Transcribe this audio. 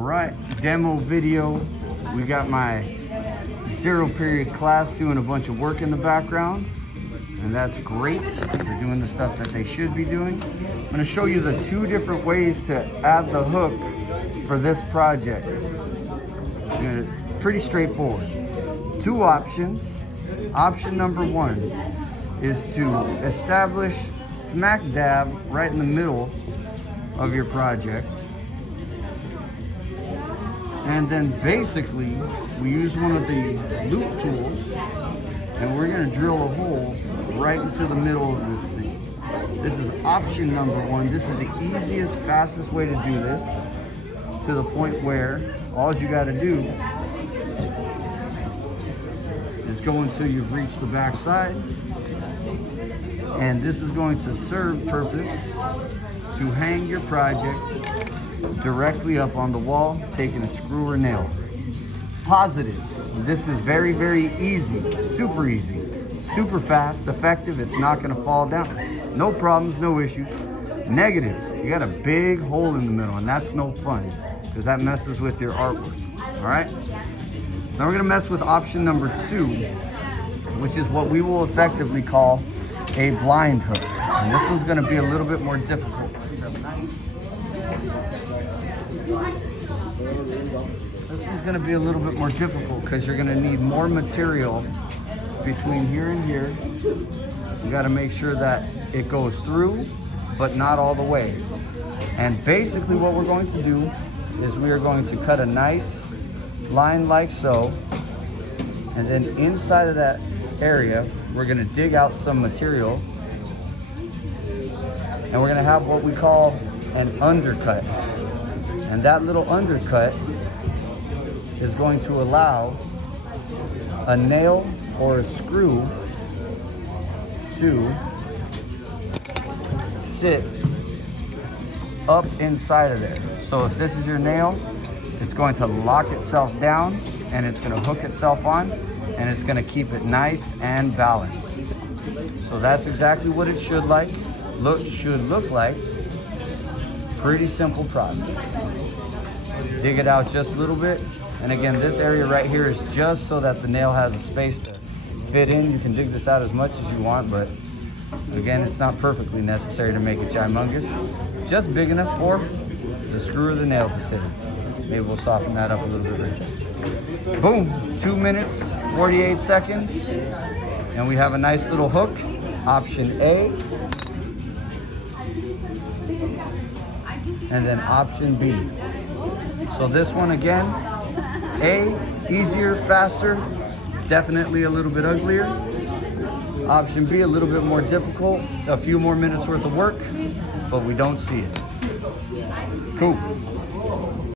right, demo video. We got my 0 period class doing a bunch of work in the background, and that's great. They're doing the stuff that they should be doing. I'm gonna show you the 2 different ways to add the hook for this project. Pretty straightforward. 2 options. Option number 1 is to establish smack dab right in the middle of your project. And then basically, we use one of the loop tools and we're gonna drill a hole right into the middle of this thing. This is option number 1. This is the easiest, fastest way to do this, to the point where all you gotta do is go until you've reached the back side. And this is going to serve purpose to hang your project directly up on the wall, taking a screw or nail. Positives: this is very, very easy, super fast, effective. It's not going to fall down. No problems, no issues. Negatives: you got a big hole in the middle, and that's no fun because that messes with your artwork. All right. Now we're going to mess with option number 2, which is what we will effectively call a blind hook. And this one's going to be a little bit more difficult. This one's going to be a little bit more difficult because you're going to need more material between here and here. You got to make sure that it goes through, but not all the way. And basically what we're going to do is we are going to cut a nice line like so, and then inside of that area we're going to dig out some material, and we're going to have what we call an undercut. And that little undercut is going to allow a nail or a screw to sit up inside of there. So if this is your nail, it's going to lock itself down and it's going to hook itself on, and it's going to keep it nice and balanced. So that's exactly what it should look like. Pretty simple process. Dig it out just a little bit. And again, this area right here is just so that the nail has a space to fit in. You can dig this out as much as you want, but again, it's not perfectly necessary to make it humongous. Just big enough for the screw or the nail to sit in. Maybe we'll soften that up a little bit later. Boom, 2 minutes, 48 seconds. And we have a nice little hook, option A. And then option B. So this one again, A, easier, faster, definitely a little bit uglier. Option B, a little bit more difficult, a few more minutes worth of work, but we don't see it. Cool.